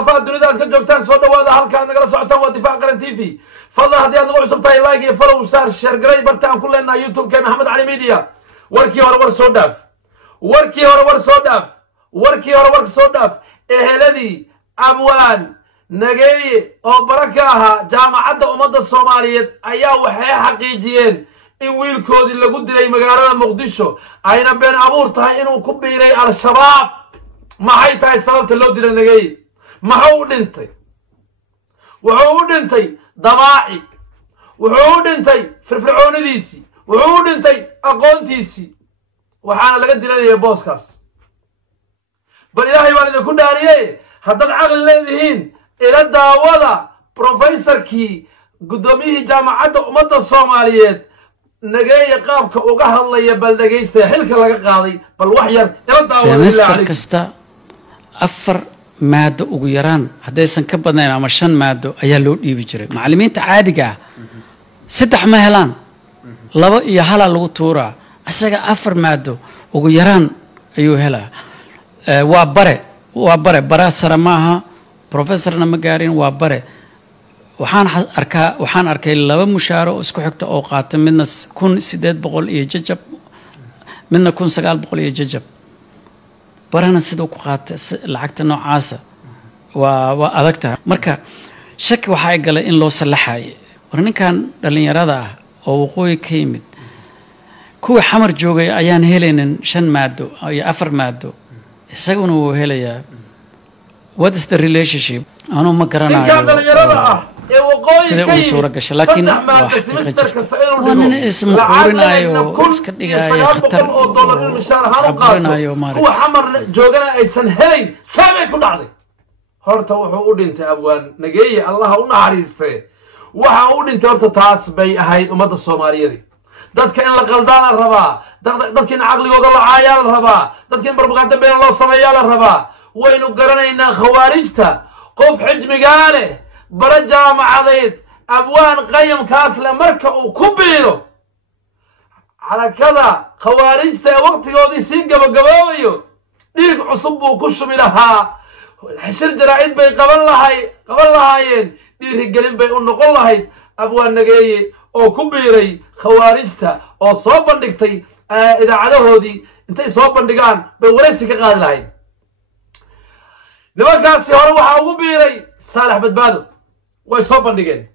دافع الدنيا كجوكتان سودا وهذا هل كان نقرأ سعتان ودفاع قرن تيفي فضل هدي أن نقول سبتاي لايك يفرو وصار شير قري برتان كلنا يوتيوب كي محمد علي ميديا وركي ورور سوداف وركي ورور سوداف وركي ورور سوداف إهلدي أموال نجاي أو بركاها جامعة أمد الصومالية أيها وحياة حقيقيين إن ويل كود اللي قد لي مقارنة مقدشو أين بين أمورتها إنه كبيري على الشباب ما هي تاي سبب تلو دي لنجاي ما هو انتي وعود انتي ضماعي وعود انتي فرفرعون ديسي وعود انتي اقون تيسي وحانا لقد لنا بوسكاس بل الهي وانا اذا كنا عليه هذا العقل الذين الى الدعوة بروفيسور كي قدوميه جامعة امد الصوماليات نجاي قابك وقاه الله يبال دقيستي حلك لقا قاضي بل وحير الى الدعوة سيمستر كستا أفر مادة وغيران هذا يسن كبدنا أما شن مادة أيالو يبيجري معلمين تعادقة ستح مهلان لبا يهلا لو تورا أساق أفر مادة وغيران أيو هلا وابره برا سرماها بروفيسور نمجارين وابره وحان أركي لبا مشارو اسكو حكت أوقات من كون سيدات بقول يججب من كون سقال بقول يججب barana sidoo ku qaatay lacagta noocaasa waa adagta marka shaki waxa ay galay in loo salaxay war ninkan dhalinyarada ah oo waqooyi ka yimid kuwa xamar joogay ayaan helaynin 5 maado iyo 4 maado isaguna uu helayaa what is the relationship anu ma garanayo ninkan dhalinyarada ah ee waqooyi ka yimid suura gashay laakiin وانا اسم قورنايو iska dhigayo khatar oo dollar in mishaar ahaan qaato kuwa xamar joogana aysan helayn saamay ku dhacday horta wuxuu u dhintay abwaan nageeye allah u naxariistay waxa uu dhintay horta taas bay ahayd umada Soomaaliyeed dadka in la qaldaan la rabaa dadka in aqligooda la caayaan la rabaa dadka in barbaqada been loo sameeyaa la rabaa waynu garanaynaa khawaarijta qof xijmigaale bara jaamacadeed أبوان قيم كاسلة مركة وكبيرو على كذا خوارج تا وقت يودي سينجا بقباويو ديك عصب وكش منها حشر جرائد بي قبل لهاين ديك القلم بي قلنا قل لهاين أبوان نقاي أو كبيري خوارج تا أو صوبا نكتي إذا عدوه دي انتي صوبا نقان بي وريسي كقاد لهاين لما كاسي هروحا وكبيري صالح بدبادو ويصوبا نقان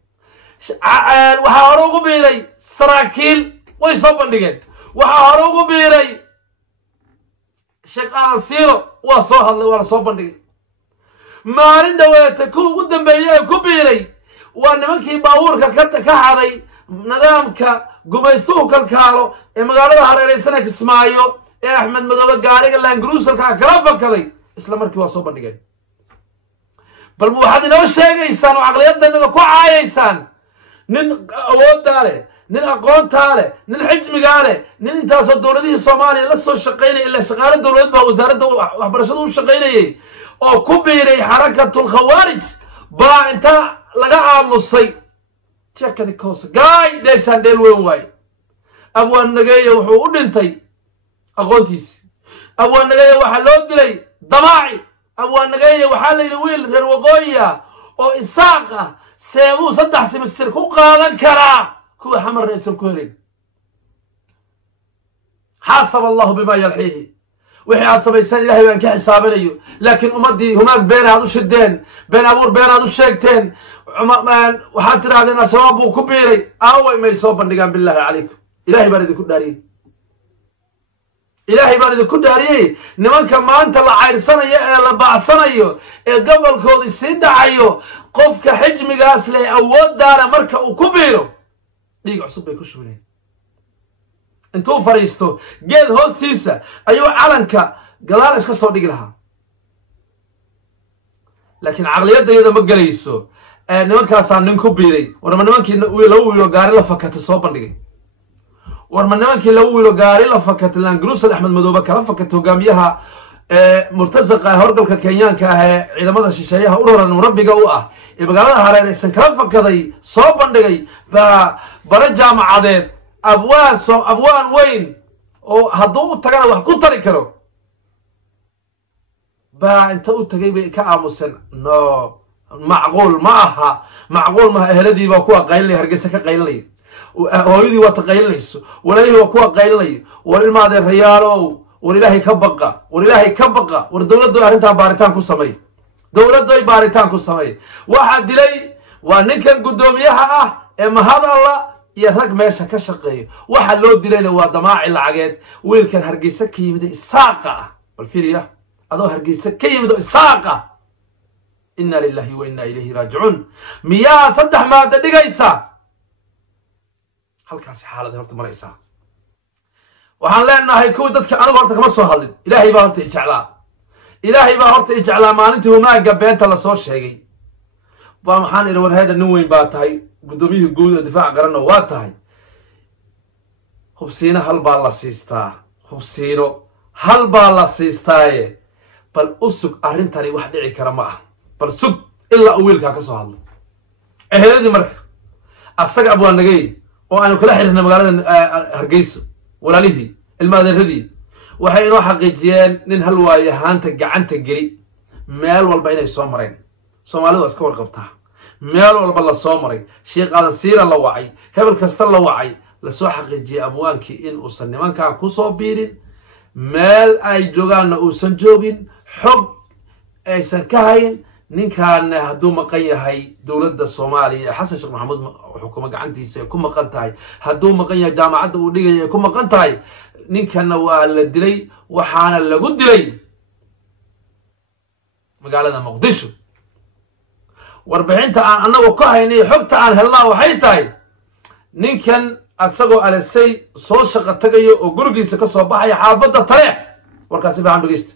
waxaa hore ugu biiray saraakiil way soo bandhigeen waxaa hore ugu biiray sheekh Ansiiro waa soo hadlay waa soo bandhigay maalin dhaweeta ku ugu dambeeyay ku biiray waa nimankii baabuurka ka haday nidaamka gumaystuhu kalkaalo ee magaalada hareeraysan Kismaayo ee Axmed Madoobe gaariga Land Cruiser-ka kala fakaday isla markii waa soo bandhigeen bal waxaad inoo sheegaysaan oo aqliyadana ku caayaysaan nin awoodale nin aqoontaale nin xijmigaale nin intaas oo dawladihii Soomaaliya la soo shaqeynay ila shaqaale dawlad baa wasaaradda waxbarashada u shaqeynayay oo ku biiray xarakatul khawaarij baa inta laga aamusay checkadi koos gaay deeshan dheel weyn waay abwaan nageeye wuxuu u dhintay aqoontiis abwaan nageeye waxa loo dilay damaaci abwaan nageeye waxa la yiri wiil reer waqooyiga oo isaaq ah سيبو صدح سمستر كو قادن كرا كو حمر رئيس الكورين حاسب الله بما يلحيه وحي عاد سبيسان إلهي وان كحسابين لكن أمدي هناك بين هذا الشدين بين أبور بين هذا الشيكتين وحتى هذا شباب وكبيري أول ما يصوب النقام بالله عليكم إلهي بارد كل دارين إلهي بارد كل دارين نمان كما أنت الله عير سنة يلا باع سنة قبل كود السيدة عيو قفك حجم قاس له أود دار مركة وكبيرو ديق عصب يكش منين انتو فريستو جيد هوستيسا أيوة علنك قلال اسكا صوديق لها لكن عقليات دايدا مقاليسو نمان كاسان ننكو بيري ورما نمان كي لو يلو قاري لفكت الصوبان ديقي ورما نمان كي لو يلو قاري لفكت الانجلوس الأحمد مدوبة كلفكت وقاميها مرتزقة هرقلك كيانكا إذا ماذا شيشايها أورورا مربقة وآه إبقالها هريريسان كلفك كذي صوبان دقي برجع معادين أبوان وين وهدو تقال وحكو طريق كرو با انت تجيب كأمسن نو معقول معها أهلدي بكوا قايل لي هرجسك قايل لي وهيدي وتقايل ليس ولا هو كوا قايل لي والما ده ريالو ولله كبقة والدولة دو أنت بارتان كوسمي دولة دو بارتان كوسمي واحد دلي ونكن قدوميها إما هذا الله يرق ماشى كشقي واحد لو دلينا ودماع العقاد ويلكن هرجسك كيمد الساقة والفيريا هذا هرجسك كيمد الساقة إنا لله وإنا إليه راجعون مياه صدح ما دقيسا هل كان حالة هرت مريسا waxaan leenahay kuwa dadka anigu horta kama soo hadlin ilaahay baa horta ijeclaa maalintii humaaga beenta la soo sheegay waa maxaan iri warheeda nin weyn baa tahay gudoomiyihii guud ee difaac qaranna waa tahay hubsiino hal baa la siistaaye bal usug arrintani wax dhici kara ma ah bal sug ilaa uu wiilkaa ka soo hadlo eheladii marka asaga abwaanagay oo aanu kala xiriirnay magaalada Hargeysa walaalihii ilmaadeeradii waxay inoo xaqiijiyeen nin hal waaye haanta gacanta geli meel walba inay soo mareen Soomaalidu iska warqabtaa meel walba la soo maray sheekh aadan siira la wacay hebel kasta la wacay la soo xaqiijiyay abwaankii in uu san nimanka ku soo biirin meel ay joogaanna uusan joogin xog aysan ka hayn ninkan hadduu maqan yahay dowladda Soomaaliya Xasan Sheekh Maxamuud xukuumadda gacantiisa ay ku maqan tahay hadduu maqan yahay jaamacadda uu dhigay ay ku maqan tahay ninkanna waa la dilay waxaana lagu dilay magaalada Muqdisho warbixinta aan anagu ka haynay xogta aan helnaa waxay tahay ninkan asagoo alasay soo shaqo tagayo oo gurigiisa ka soo baxay xaafadda Taleex warkaasi baan dhageysta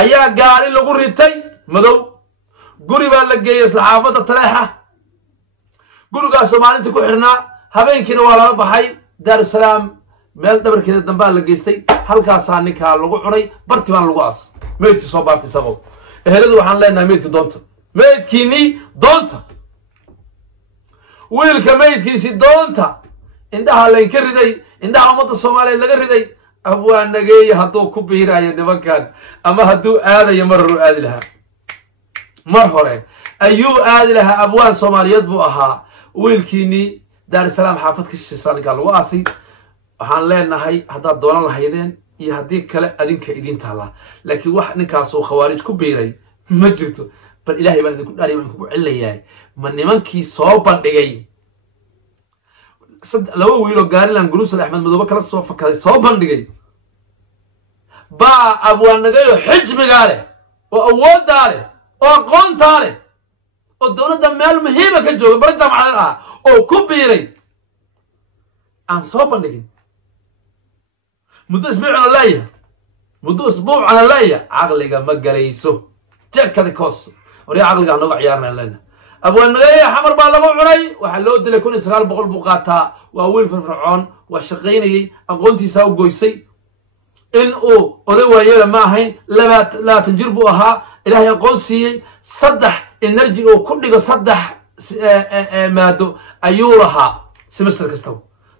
ayaa gaari lagu ritay madow guri baa la geeyay isla xaafadda Taleexa gurigaas Soomaaliinta ku xirnaa habeenkiina waa la baxay Daarusalaam meel dhabarkeeda dambaa la geystay halkaas ninka lagu cunay barti baan lagu aas meedkii soo baartay sabab eheladu waxaan leenahay meedkiini doonta wiilka meedkiisi doonta indhaha leen ka riday indhaha ummadda Soomaaliyeed laga riday abwaanagay hadduu ku biirayo nimankan ama hadduu aadayo mar hore ayuu aadi lahaa abwaan Soomaaliyeed buu ahaa wiilkiini Daarusalaam xaafad ka shisheeyay ninka lagu aasay waxaan leenahay haddaad doonan lahaydeen iyo haddii kale adinka idin taala laakiin wax ninkaas oo khawaarij ku biiray ma jirto bal ilaahay baan idinku dhaariyay ku cilayahay ma nimankii soo bandhigay laba wiilo gaarilan Guruus Axmed Madoobe kala soo fakaday soo bandhigay baa abwaanagay xijmiga leh oo awoodda leh oo aqoonta leh oo dowladda meel muhiim ka jooga barta macallin ah oo ku biiray aan soo bandhigin muddo isbuuc aan leeyahay aqliga ma galayso jeekada koos wariya aqliga nooga ciyaarnaa lana abwaanagay xamar baa lagu cunay waxa loo dilay 1900 buu qaataa waa wiil firfircoon waa shaqeynayay aqoontiisa u goysay in uu oday waayeel ma ahayn 20 jir buu ahaa ilaahay aqoon siiyay saddex energy oo ku dhigo saddex maado ayuu lahaa semester kasta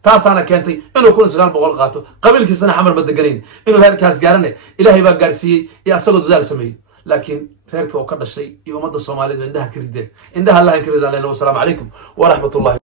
taasana keentay inuu 1900 qaato qabiilkiisana xamar ma deganayn inuu heerkaas gaaranay ilaahay baa gaarsiiyay iyo asagoo dadaal sameeyay laakiin reerka oo ka dhashay iyo ummadda Soomaaliyeed indhaha ka rideen indhaha Allah ka ridaan. Assalamu alaykum wa rahmatullahi